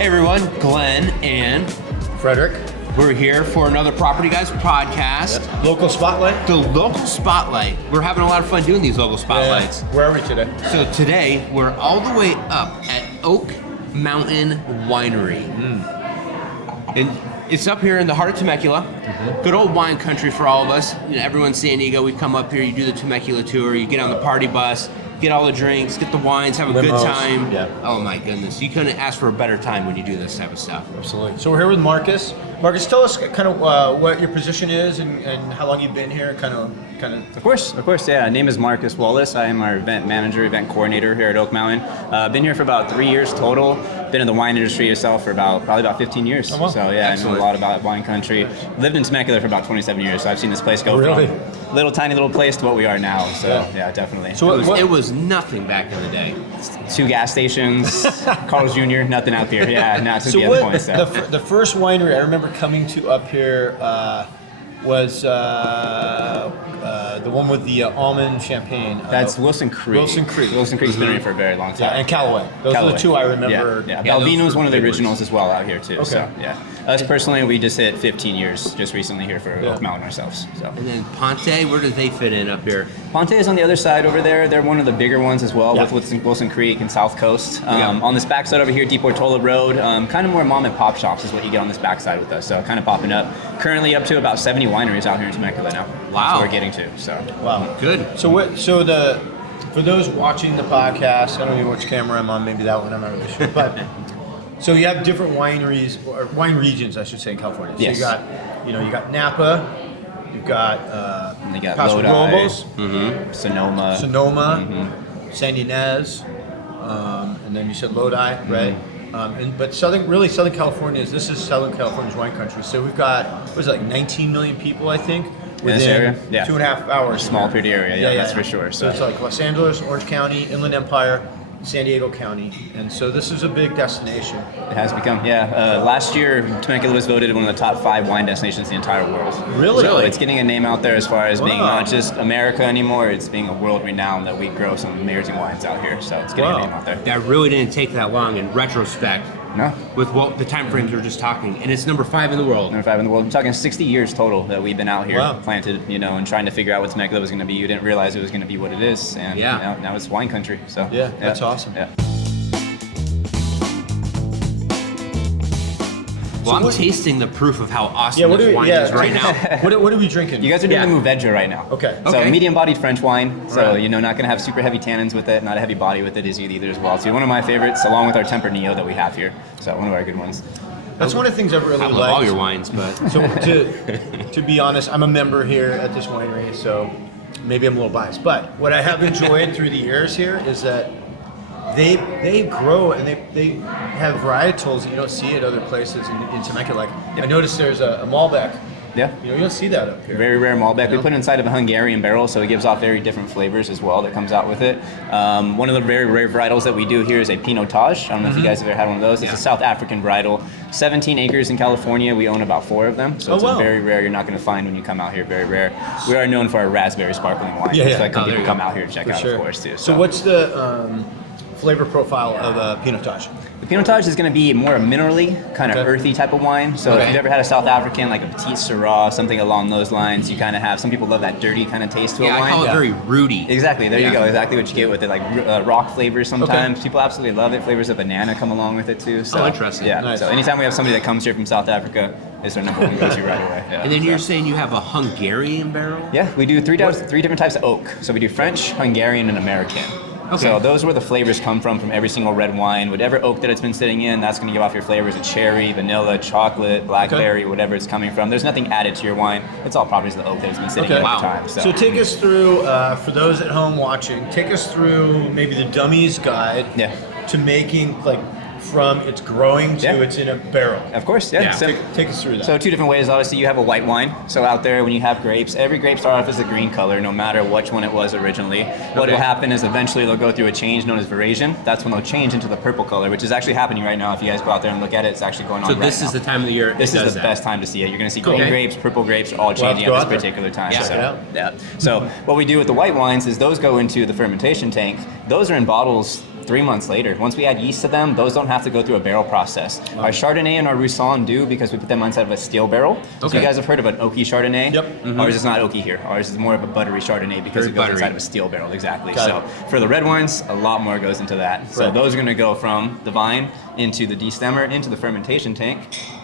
Hey everyone, Glenn and Frederick. We're here for another Property Guys podcast. Yep. Local Spotlight. The local spotlight. We're having a lot of fun doing these local spotlights. Where are we today? So today we're all the way up at Oak Mountain Winery. And it's up here in the heart of Temecula. Good old wine country for all of us. You know, everyone's San Diego, we come up here, you do the Temecula tour, you get on the party bus, get all the drinks, get the wines, have a good time. Yeah. Oh my goodness, you couldn't ask for a better time when you do this type of stuff. Absolutely. So we're here with Marcus. Marcus, tell us kind of what your position is and how long you've been here. Of course. Yeah. Name is Marcus Wallis. I am our event manager, event coordinator here at Oak Mountain. Been here for about 3 years total. Been in the wine industry yourself for probably about 15 years. Oh, wow. So yeah, Excellent. I know a lot about wine country. Lived in Temecula for about 27 years, so I've seen this place go from tiny little place to what we are now. So yeah definitely. So It was nothing back in the day. 2 gas stations, Carl's Jr., nothing out there. Yeah, not to So the other points. So. the first winery I remember coming to up here was the one with the almond champagne. That's Wilson Creek. Wilson Creek. Wilson Creek's been here for a very long time. Yeah, and Callaway. Those are the two I remember. Yeah. Yeah, those Balvino's were one of the big originals ones. as well out here too. Okay. So yeah. Us personally, we just hit 15 years just recently here for Oak Mountain ourselves. So. And then Ponte, where do they fit in up here? Ponte is on the other side over there. They're one of the bigger ones as well, Yeah. with Wilson Creek and South Coast. Yeah. On this backside over here, Deep Portola Road, kind of more mom and pop shops is what you get on this backside with us. So kind of popping up. Currently up to about 70 wineries out here in Temecula now. Wow. That's what we're getting to. So. Wow. Good. For those watching the podcast, I don't know which camera I'm on, maybe that one, I'm not really sure. But so you have different wineries or wine regions, I should say, in California. So Yes. you got Napa, you've got And they got Paso Lodi, Robles, Sonoma. Sonoma, San Ynez, and then you said Lodi, right? But Southern California this is Southern California's wine country. So we've got, what is it, like 19 million people, I think, In this area? Yeah. 2.5 hours. Small pretty area, yeah, that's for sure. So it's like Los Angeles, Orange County, Inland Empire, San Diego County, and so this is a big destination. It has become, last year, Temecula was voted one of the top 5 wine destinations in the entire world. Really? So it's getting a name out there as far as being Wow. not just America anymore, it's being a world renowned that we grow some amazing wines out here. So it's getting a name out there. That really didn't take that long in retrospect No. with what the time frames we were just talking. And it's number 5 in the world. Number 5 in the world. I'm talking 60 years total that we've been out here Wow. planted, and trying to figure out what Temecula was going to be. You didn't realize it was going to be what it is. And now it's wine country. So Yeah, that's awesome. Yeah. Well, I'm tasting the proof of how awesome what this wine is right now. What are we drinking? You guys are doing Yeah. the Mourvedre right now. Okay. So Okay. medium-bodied French wine. So Right. not going to have super heavy tannins with it, not a heavy body with it either as well. So one of my favorites, along with our Tempranillo that we have here. So one of our good ones. That's one of the things I really I love like. all your wines, but So to be honest, I'm a member here at this winery, so maybe I'm a little biased. But what I have enjoyed through the years here is that they grow and they have varietals that you don't see at other places in Temecula. Like I noticed there's a Malbec. Yeah. You don't see that up here. Very rare Malbec. You know? We put it inside of a Hungarian barrel, so it gives off very different flavors as well that comes out with it. One of the very rare varietals that we do here is a Pinotage. I don't know if you guys have ever had one of those. It's a South African varietal. 17 acres in California. We own about 4 of them, so it's a very rare. You're not going to find when you come out here. Very rare. We are known for our raspberry sparkling wine. Yeah, yeah. So I come there people you come go. out here to check For out, sure. of course, too. So what's the flavor profile of a Pinotage? The Pinotage is going to be more a minerally, kind of Okay. earthy type of wine. So if Okay. you've ever had a South African, like a Petit Syrah, something along those lines, you kind of have, some people love that dirty kind of taste to yeah, a I wine. call it very rooty. Exactly, there you Yeah. go. Exactly what you get with it, like rock flavors sometimes. People absolutely love it. Flavors of banana come along with it too. So, Oh, interesting. Yeah, Nice. so anytime we have somebody that comes here from South Africa, it's our number one go-to right away. Yeah, And then so. you're saying you have a Hungarian barrel? Yeah, we do three different types of oak. So we do French, Hungarian, and American. Okay. So those where the flavors come from every single red wine. Whatever oak that it's been sitting in, that's going to give off your flavors of cherry, vanilla, chocolate, blackberry, whatever it's coming from. There's nothing added to your wine. It's all properties of the oak that it's been sitting in Okay. at the Wow. time. So take us through, for those at home watching, take us through maybe the dummy's guide Yeah. to making from it's growing to Yeah. it's in a barrel. Of course, yeah. Yeah. So, Take us through that. so 2 different ways. Obviously, you have a white wine. So out there, when you have grapes, every grape starts off as a green color, no matter which one it was originally. What Okay. will happen is eventually they'll go through a change known as veraison. That's when they'll change into the purple color, which is actually happening right now. If you guys go out there and look at it, it's actually going on So right this now. is the time of the year. This it is does the that. best time to see it. You're going to see green Okay. grapes, purple grapes, all have to changing go at out this there. particular time. Yeah. So, Check it out. yeah. So what we do with the white wines is those go into the fermentation tank. Those are in bottles 3 months later. Once we add yeast to them, those don't have to go through a barrel process. Our Chardonnay and our Roussanne do, because we put them inside of a steel barrel. So you guys have heard of an oaky Chardonnay? Yep. Ours is not oaky here. Ours is more of a buttery Chardonnay because Very it goes buttery. inside of a steel barrel, exactly. Got So it. for the red wines, a lot more goes into that. So Right. those are gonna go from the vine into the destemmer, into the fermentation tank,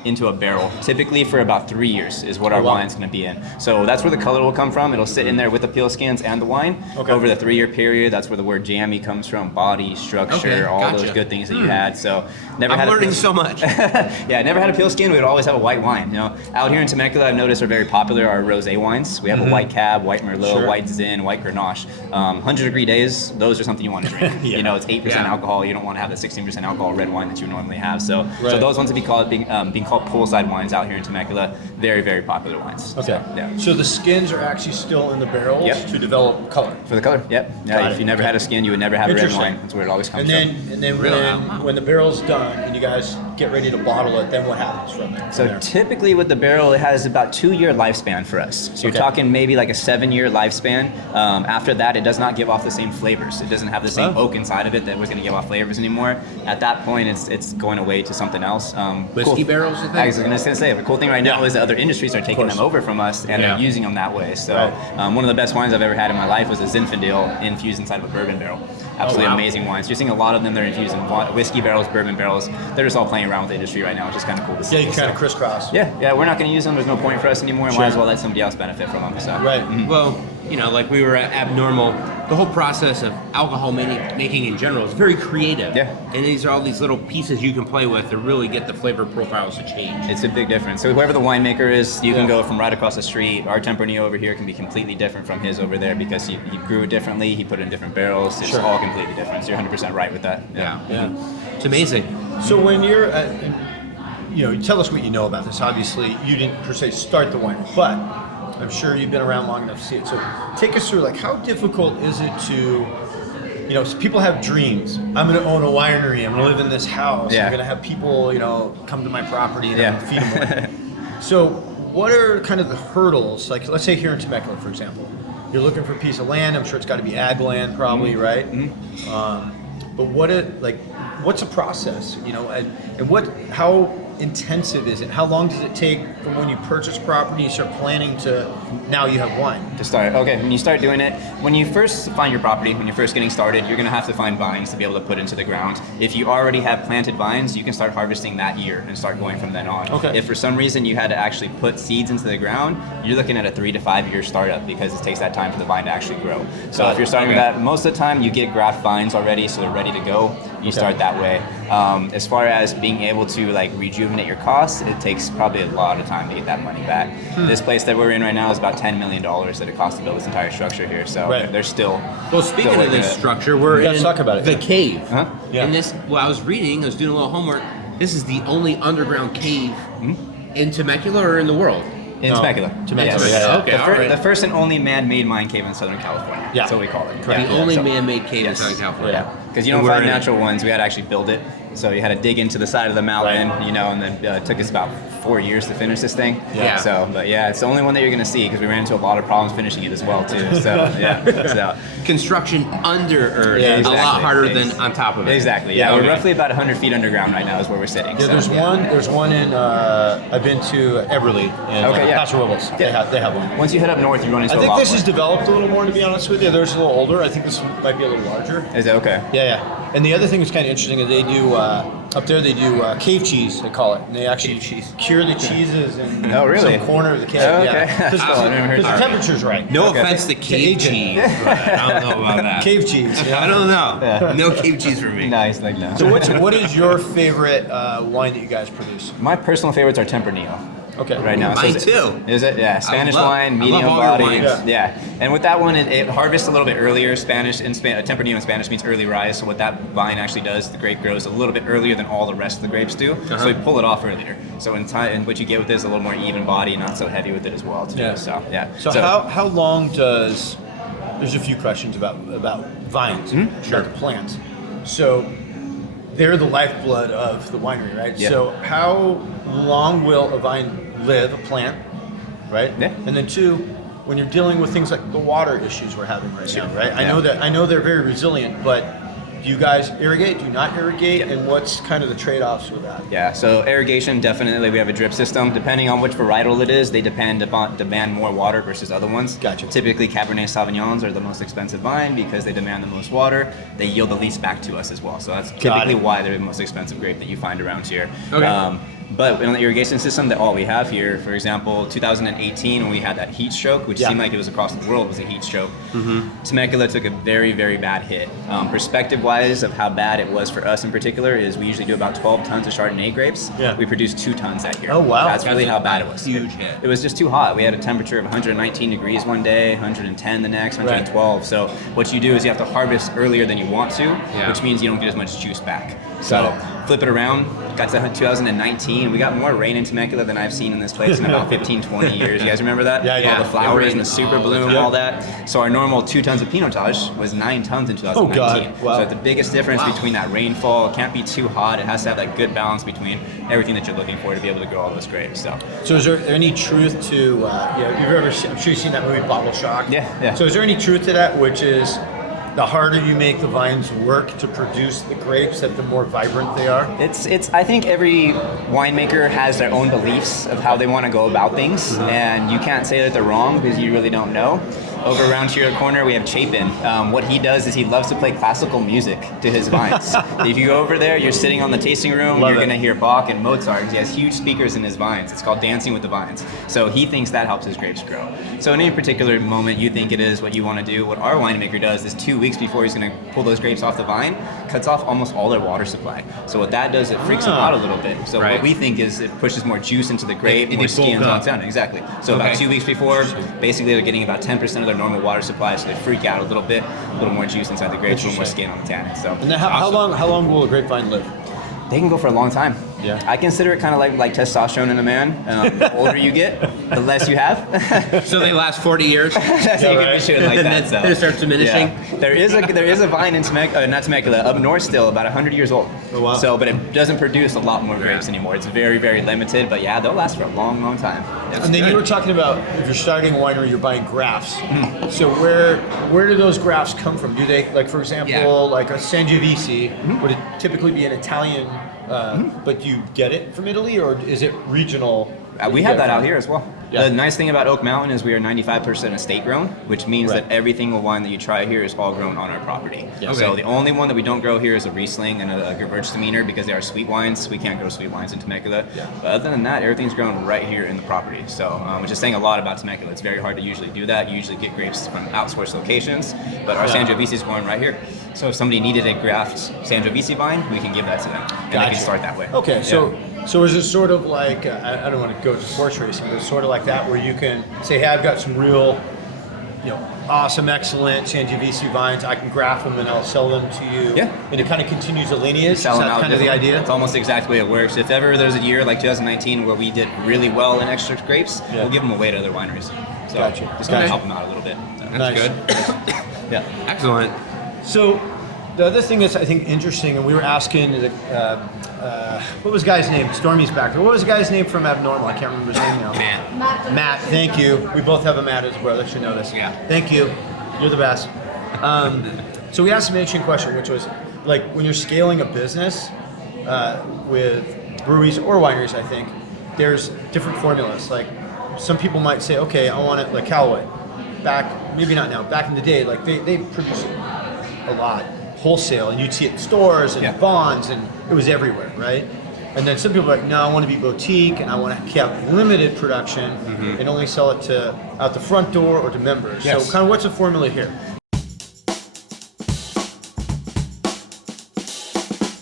into a barrel. Typically for about 3 years is what our wow. wine's gonna be in. So that's where the color will come from. It'll sit in there with the peel skins and the wine. Okay. Over the 3-year period, that's where the word jammy comes from, body, structure, Okay, all gotcha. those good things that you had. So never I'm had a learning peel- so much. yeah, never had a peel skin. We would always have a white wine. You know, out here in Temecula, I've noticed are very popular are rosé wines. We have a white cab, white merlot, Sure. white zin, white grenache. 100-degree days, those are something you want to drink. Yeah. You know, it's 8% Yeah. alcohol. You don't want to have the 16% alcohol red wine that you normally have. So, Right. so those ones would be called being called poolside wines out here in Temecula. Very, very popular wines. Okay. So, yeah. So the skins are actually still in the barrels Yep. to develop color. For the color, yep. Got Yeah, it. if you never had a skin, you would never have a red Interesting. wine. That's where it always comes And then Really? when the barrel's done and you guys get ready to bottle it, then what happens from there? So typically with the barrel, it has about 2-year lifespan for us. So you're Okay. talking maybe like a 7-year lifespan. After that, it does not give off the same flavors. It doesn't have the same Oh. oak inside of it that was going to give off flavors anymore. At that point, it's going away to something else. Whiskey barrels, you think? I was going to say, the cool thing right now Yeah. is that other industries are taking course. them over from us and Yeah. they're using them that way. So Right. one of the best wines I've ever had in my life was a Zinfandel infused inside of a bourbon barrel. Absolutely wow. amazing wines. You're seeing a lot of them. They're infused in whiskey barrels, bourbon barrels. They're just all playing around with the industry right now, which is kind of cool to see. Yeah, you kind So- of crisscross. yeah, we're not going to use them. There's no point for us anymore. Sure. Might as well let somebody else benefit from them. So. Right. Well, you know, like we were at Abnormal, the whole process of alcohol making in general is very creative. Yeah. And these are all these little pieces you can play with to really get the flavor profiles to change. It's a big difference. So whoever the winemaker is, you can Yeah. go from right across the street. Our Tempranillo over here can be completely different from his over there because he grew it differently. He put it in different barrels. It's Sure. all completely different. So you're 100% right with that. Yeah. Yeah. It's amazing. So when you're, you tell us what you know about this. Obviously, you didn't per se start the winery, but I'm sure you've been around long enough to see it. So take us through, like, how difficult is it to, people have dreams. I'm going to own a winery. I'm going to live in this house. Yeah. I'm going to have people, come to my property and I'm Yeah. going to feed them wine. So what are kind of the hurdles? Like, let's say here in Temecula, for example, you're looking for a piece of land. I'm sure it's got to be ag land, probably, right? But what's a process, and how intensive is it? How long does it take from when you purchase property, you start planning to now you have wine? To start. Okay, when you start doing it, when you first find your property, when you're first getting started, you're gonna have to find vines to be able to put into the ground. If you already have planted vines, you can start harvesting that year and start going from then on. Okay. If for some reason you had to actually put seeds into the ground, you're looking at a 3 to 5 year startup because it takes that time for the vine to actually grow. So Got if you're it. starting with Okay. that, most of the time you get graft vines already, so they're ready to go. You start that way. As far as being able to rejuvenate your costs, it takes probably a lot of time to get that money back. This place that we're in right now is about $10 million that it costs to build this entire structure here. So Right. they're still. Well, speaking still of this working it. structure, we're Let's in talk about it. the cave. Huh? Yeah. And this, I was reading, I was doing a little homework. This is the only underground cave in Temecula or in the world. In No, Temecula. Temecula, Yes. yeah, yeah. Okay, the, all right. the first and only man-made mine cave in Southern California. Yeah. That's what we call it. The only So- man-made cave Yes. in Southern California. Yeah, because you And don't we're find in it. natural ones. We had to actually build it. So you had to dig into the side of the mountain, Right. and then it took us about 4 years to finish this thing. Yeah. So, but yeah, it's the only one that you're going to see because we ran into a lot of problems finishing it as well too. So yeah. So Construction under earth Yeah, is a lot exactly. harder than on top of it. exactly. Yeah, Okay. we're roughly about 100 feet underground right now is where we're sitting. Yeah, so, there's one in I've been to Eberly in Okay, yeah. Paso Robles. Yeah. They have one. Once you head up north, you run into I a think lot this more. is developed a little more, to be honest with you. Theirs is a little older. I think this might be a little larger. Is that okay? Yeah. And the other thing that's kind of interesting is they do up there. They do cave cheese. They call it. And they actually cure the cheeses in Oh, really? some corner of the cave. Oh, okay. Yeah, because I've never heard the that. temperature's right. No Okay. offense to cave Cajun. cheese, but I don't know about that. Cave cheese. Yeah. I don't know. Yeah. No cave cheese for me. Nice, like that. So what is your favorite wine that you guys produce? My personal favorites are Tempranillo. Okay. Right now. Mine is it- too. Is it? Yeah. Spanish love- wine, I love medium all your body. wines. Yeah. And with that one, it harvests a little bit earlier. Tempranillo in Spanish means early rise. So what that vine actually does, the grape grows a little bit earlier than all the rest of the grapes do. So we pull it off earlier. So in time, and what you get with this is a little more even body, not so heavy with it as well too. Yeah. So yeah. So how long does? There's a few questions about vines, about the plants. So they're the lifeblood of the winery, right? Yeah. So how long will a vine live, a plant, right? Yeah. And then two, when you're dealing with things like the water issues we're having right now, right? Yeah. I know they're very resilient, but Do you guys irrigate? Do you not irrigate? And what's kind of the trade-offs with that? Yeah, so irrigation, definitely we have a drip system. Depending on which varietal it is, they demand more water versus other ones. Gotcha. Typically, Cabernet Sauvignons are the most expensive vine because they demand the most water. They yield the least back to us as well. So that's typically why they're the most expensive grape that you find around here. Okay. But in the irrigation system, that all we have here, for example, 2018 when we had that heat stroke, which seemed like it was across the world, was a heat stroke. Temecula took a very, very bad hit. Perspective-wise of how bad it was for us in particular is we usually do about 12 tons of Chardonnay grapes. Yeah. We produced 2 tons that year. Oh, wow. That's really how bad it was. Huge hit. It was just too hot. We had a temperature of 119 degrees one day, 110 the next, 112. So what you do is you have to harvest earlier than you want to, which means you don't get as much juice back. So flip it around, got to 2019, we got more rain in Temecula than I've seen in this place in about 15, 20 years. You guys remember that? Yeah. All the flowers and the Rain super bloom, all that. So our normal 2 tons of Pinotage was 9 tons in 2019. Oh, God. Wow. So the biggest difference between that rainfall, it can't be too hot, it has to have that good balance between everything that you're looking for to be able to grow all those grapes. So is there any truth to, you've ever seen, I'm sure you've seen that movie Bottle Shock? Yeah. So is there any truth to that, which is the harder you make the vines work to produce the grapes, that the more vibrant they are? It's. I think every winemaker has their own beliefs of how they want to go about things, and you can't say that they're wrong because you really don't know. Over around here corner, we have Chapin. What he does is he loves to play classical music to his vines. If you go over there, you're sitting on the tasting room, you're going to hear Bach and Mozart. He has huge speakers in his vines. It's called Dancing with the Vines. So he thinks that helps his grapes grow. So in any particular moment you think it is what you want to do, what our winemaker does is 2 weeks before he's going to pull those grapes off the vine, cuts off almost all their water supply. So what that does, it freaks them out a little bit. So what we think is it pushes more juice into the grape, more skins on down. Exactly. So about 2 weeks before, basically they're getting about 10% of their normal water supply, so they freak out a little bit, a little more juice inside the grapes, a little more skin on the tannin. So, And then how long will a grapevine live? they can go for a long time. Yeah. I consider it kind of like testosterone in a man. The older you get, the less you have. So they last 40 years. So you can picture it like And that. then it starts diminishing. Yeah. There is a vine in not Temecula, up north still, about 100 years old. Oh, wow. So, but it doesn't produce a lot more grapes anymore. It's very, very limited. But yeah, they'll last for a long, long time. And then you were talking about if you're starting a winery, you're buying grafts. So where do those grafts come from? Do they, like for example, like a Sangiovese, would it typically be an Italian, but you get it from Italy, or is it regional? We have that out here as well. Yeah. The nice thing about Oak Mountain is we are 95% estate grown, which means that every single wine that you try here is all grown on our property. Yeah. So the only one that we don't grow here is a Riesling and a Gewürztraminer because they are sweet wines. We can't grow sweet wines in Temecula. Yeah. But other than that, everything's grown right here in the property. So which is saying a lot about Temecula. It's very hard to usually do that. You usually get grapes from outsourced locations, but our Sangiovese is grown right here. So if somebody needed a graft Sangiovese vine, we can give that to them, and they can start that way. Okay, so is it sort of like, I don't want to go to horse racing, but it's sort of like that where you can say, hey, I've got some real, awesome, excellent Sangiovese vines. I can graft them and I'll sell them to you. Yeah. And it kind of continues the lineage. Sell Is them that out kind of the differently. idea? It's almost exactly the way it works. If ever there's a year like 2019 where we did really well in extra grapes, we'll give them away to other wineries. So Gotcha. just kind of help them out a little bit. So. That's Nice. good. Yeah. Excellent. So the other thing that's I think interesting, and we were asking, what was the guy's name? Stormy's back there. What was the guy's name from Abnormal? I can't remember his name now. Matt, thank you. We both have a Matt as a brother, should know this. Yeah. Thank you. You're the best. So we asked an interesting question, which was, like, when you're scaling a business with breweries or wineries, I think, there's different formulas. Like, some people might say, okay, I want it like Callaway. Maybe not now, back in the day, like, they produce a lot wholesale, and you'd see it in stores and bonds, and it was everywhere, right? And then some people are like, no, I want to be boutique, and I want to have limited production and only sell it to out the front door or to members. Yes. So kind of what's the formula here?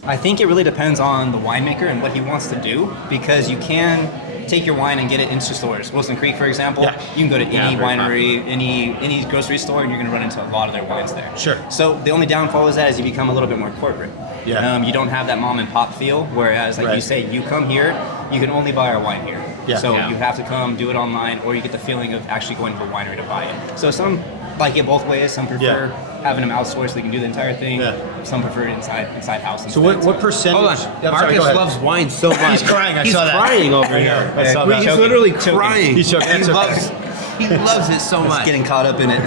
I think it really depends on the winemaker and what he wants to do, because you can take your wine and get it into stores. Wilson Creek, for example, you can go to any winery, any grocery store, and you're going to run into a lot of their wines there. Sure. So the only downfall is that is you become a little bit more corporate. Yeah. You don't have that mom and pop feel, whereas like you say, you come here, you can only buy our wine here. Yeah. So Yeah. you have to come, do it online, or you get the feeling of actually going to the winery to buy it. So some like it both ways. Some prefer having them outsourced so they can do the entire thing. Yeah. Some prefer it inside house. So what percentage? Hold on. Marcus loves wine so much. He's crying. He's saw that. crying over here. I saw that. He's literally crying. He's choking. He loves it so much. Getting caught up in it.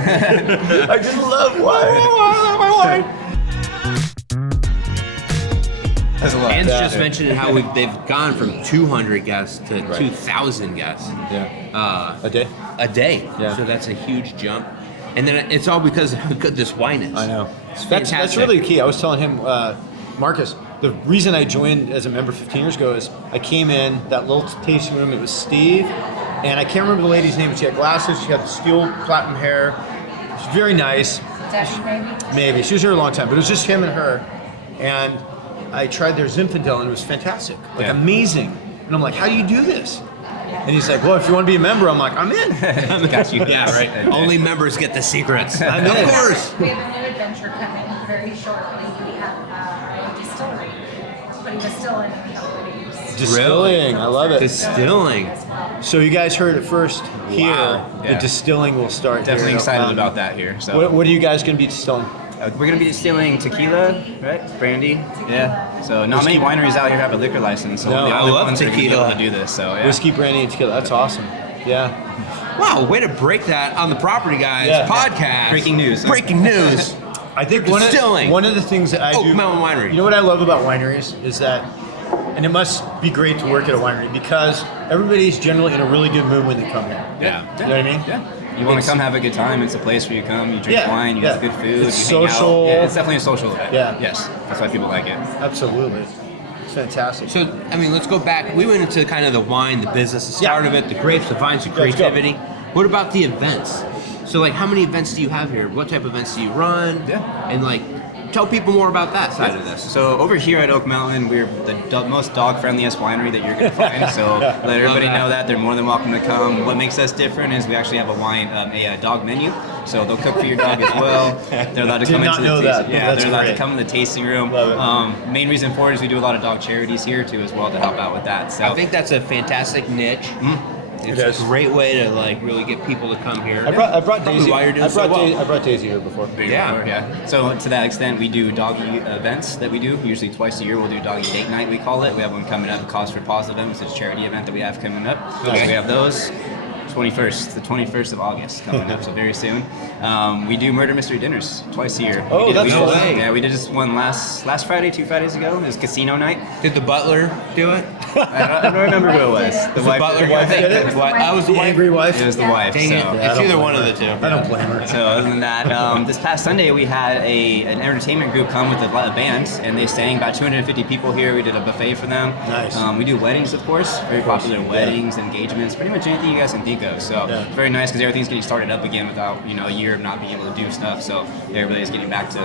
I just love wine. I love my wine. That's a lot. Ann's Yeah. just mentioning how they've gone from 200 guests to 2,000 guests A day? a day. Yeah. So that's a huge jump. And then it's all because of how good this wine is. I know. It's That's fantastic. really key. I was telling him, Marcus, the reason I joined as a member 15 years ago is I came in that little tasting room. It was Steve, and I can't remember the lady's name, but she had glasses. She had the steel platinum hair. She's very nice. Debbie, maybe? Maybe. She was here a long time, but it was just him and her. And I tried their Zinfandel, and it was fantastic. Like, amazing. And I'm like, how do you do this? And he's like, well, if you want to be a member, I'm like, I'm in. Got you. Yeah, right. Only members get the secrets. I'm in. Of course. We have a new adventure coming very shortly. We have a distillery, putting distilling in the companies. Distilling. I love it. Distilling. As well. So you guys heard it first here. Wow. The Yeah. distilling will start Definitely here. excited about that here. So What are you guys going to be distilling? we're gonna be distilling tequila, right? Brandy. Yeah. So not many wineries out here have a liquor license. So No, we're the I only love ones that are gonna be able tequila. to do this. So yeah. Whiskey, brandy, and tequila. That's awesome. Yeah. Wow, way to break that on the Property Guys Yeah. podcast. Breaking news. Breaking news. I think Distilling. one of the things that I Oak do. Mountain Winery. You know what I love about wineries is that, and it must be great to work at a winery because everybody's generally in a really good mood when they come here. Yeah. You know what I mean? Yeah. You want to come have a good time. It's a place where you come, you drink Yeah, wine, you yeah. have good food, It's you hang social. out. Yeah, it's definitely a social event. Yeah. Yes. That's why people like it. Absolutely. It's fantastic. So, I mean, let's go back. We went into kind of the wine, the business, the start of it, the grapes, the vines, the Let's go. creativity. What about the events? So, like, how many events do you have here? What type of events do you run? Yeah. And, like, tell people more about that side of this. So over here at Oak Mountain, we're the most dog-friendliest winery that you're going to find. So let everybody know that they're more than welcome to come. What makes us different is we actually have a dog menu. So they'll cook for your dog as well. They're allowed to Did come not into the know tasting. that. Yeah, That's they're allowed great. to come in the tasting room. Love it. Main reason for it is we do a lot of dog charities here too as well to help out with that. So I think that's a fantastic niche. It's It is. a great way to, like, really get people to come here. I brought Probably Daisy. why you're doing I brought so well. Daisy, I brought Daisy here before. Yeah. So to that extent, we do doggy events that we do. Usually twice a year, we'll do doggy date night, we call it. We have one coming up, Cause for Positive. It's a charity event that we have coming up. Okay. So we have those. The 21st of August coming up, so very soon. We do murder mystery dinners twice a year. Oh, that's cool. Yeah, we did just one last Friday, 2 Fridays ago. It was casino night. Did the butler do it? I don't remember who it was. The wife. butler. wife did it? I was the The wife. angry wife. It was the wife. Dang it. so- Yeah, I It's don't either blame one of her. the two. I don't blame her. So other than that, this past Sunday we had an entertainment group come with a band, and they sang about 250 people here. We did a buffet for them. Nice. We do weddings, of course, very popular weddings, engagements, pretty much anything you guys can think of. So Yeah. it's very nice because everything's getting started up again without a year of not being able to do stuff. So everybody's getting back to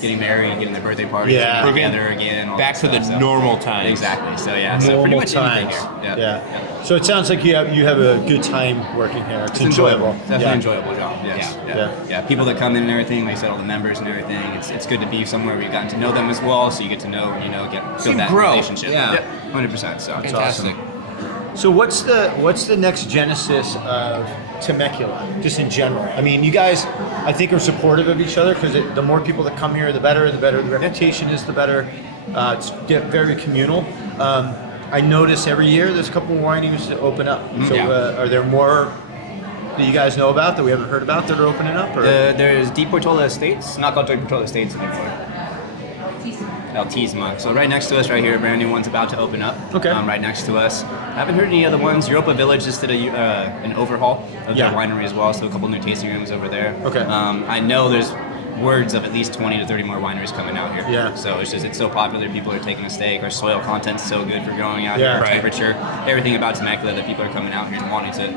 getting married, getting their birthday parties Yeah. together again. all Back that to the stuff, so- normal times. Exactly. So yeah, so pretty Normal much anything times. here. Yeah. So it sounds like you have a good time working here. It's It's enjoyable. enjoyable. Definitely Yeah. enjoyable job. Yes. Yeah. Yeah. Yeah. Yeah. People that come in and everything, like I said, all the members and everything. It's good to be somewhere where you've gotten to know them as well, so you get to know and build that grow. relationship. Yeah. Yep. 100%. So Fantastic. So what's the next genesis of Temecula, just in general? I mean, you guys, I think, are supportive of each other because the more people that come here, the better. The better the reputation is, the better. It's very communal. I notice every year there's a couple of wineries that open up. So Yeah. are there more that you guys know about that we haven't heard about that are opening up? Or? there's Deep Portola Estates, not called Deep Portola Estates anymore. El Tisma. So right next to us, right here, a brand new one's about to open up. Okay. Right next to us. I haven't heard any other ones. Europa Village just did an overhaul of Yeah. their winery as well, so a couple new tasting rooms over there. Okay. I know there's words of at least 20 to 30 more wineries coming out here. Yeah. So it's so popular, people are taking a stake. Our soil content's so good for growing out Yeah. here. Our Right. temperature, everything about Temecula that people are coming out here and wanting to,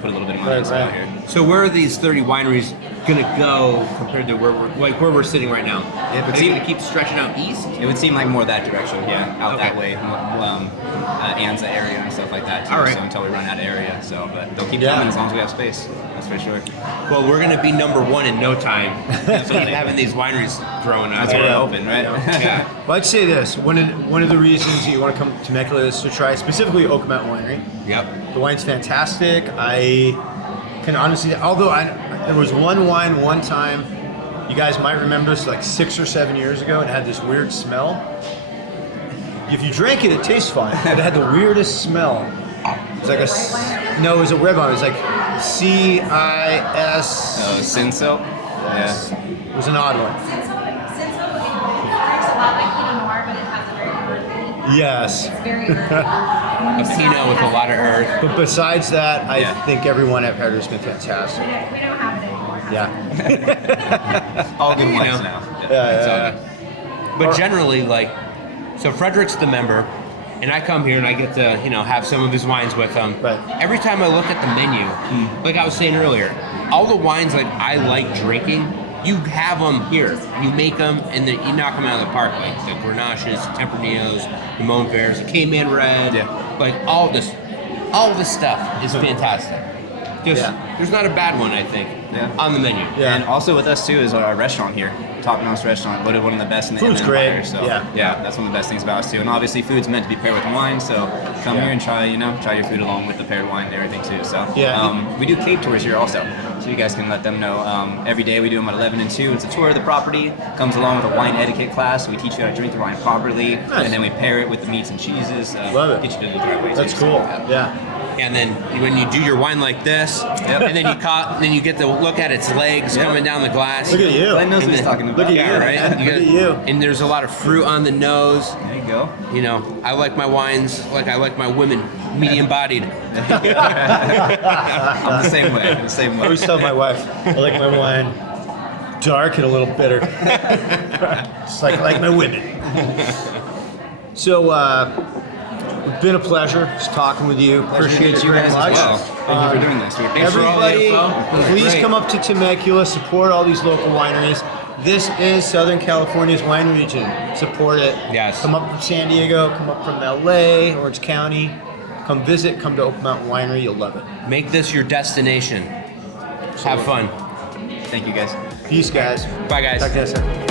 put a little bit of money Right, into right. out here. So where are these 30 wineries gonna go compared to where we're sitting right now? Yeah, but Are they gonna keep stretching out east? It would seem like more that direction, out Okay. that way, Anza area and stuff like that too. All right. So until we run out of area, but they'll keep Yeah. coming as long as we have space. That's for sure. Well, we're gonna be number one in no time. So having these wineries growing out That's what here. we're hoping, right? Yeah. Well, I'd say this. One of the reasons you want to come to Temecula is to try specifically Oak Mountain Winery. Yep. The wine's fantastic. I can honestly, although there was one wine one time, you guys might remember this, like 6 or 7 years ago, and it had this weird smell. If you drank it, it tastes fine, but it had the weirdest smell. It's like no, it was a red wine. It was like CIS. Cinso. Yes. Yeah. It was an odd one. Since it drinks a lot like Pinot Noir, but it has a very Yes. It's very earthy. A Pinot with a lot of earth. But besides that, I Yeah. think everyone I've had has been fantastic. We don't have it anymore. Yeah. All good wines know. now. It's all Yeah. good. But generally, like, so Frederick's the member, and I come here and I get to, have some of his wines with him. Right. Every time I look at the menu, like I was saying earlier, all the wines like I like drinking, you have them here. You make them and then you knock them out of the park, like the Grenaches, the Tempranillos, the Monfers, the Cayman Red, like all this stuff is fantastic. Just there's not a bad one, I think, on the menu. Yeah. And also with us too is our restaurant here, Top Notch Restaurant, voted one of the best in the Food's Inland Empire. great. So Yeah. that's one of the best things about us too. And obviously food's meant to be paired with wine, so come here and try your food along with the paired wine and everything too. So we do cave tours here also, so you guys can let them know. Every day we do them at 11 and 2. It's a tour of the property, comes along with a wine etiquette class. We teach you how to drink the wine properly, and then we pair it with the meats and cheeses. Love it. Get you to the right way. That's too. cool. So, Yeah. And then when you do your wine like this, and then you get to look at its legs coming down the glass. Look at you. Glenn knows And what he's then- talking about. Look at Yeah, you, right? man. You Look got- at you. And there's a lot of fruit on the nose. There you go. I like my wines like I like my women, medium bodied. I'm the same way. I'm the same I way. always tell my wife, I like my wine dark and a little bitter. Just like my women. So, it's been a pleasure just talking with you. Appreciate it you very guys much. as well. Thank you for doing this. We appreciate it. for all the Everybody, info. please Great. come up to Temecula, support all these local wineries. This is Southern California's wine region. Support it. Yes. Come up from San Diego, come up from LA, Orange County. Come visit, come to Oak Mountain Winery. You'll love it. Make this your destination. Have fun. Thank you guys. Peace, guys. Bye, guys. Talk to you next time.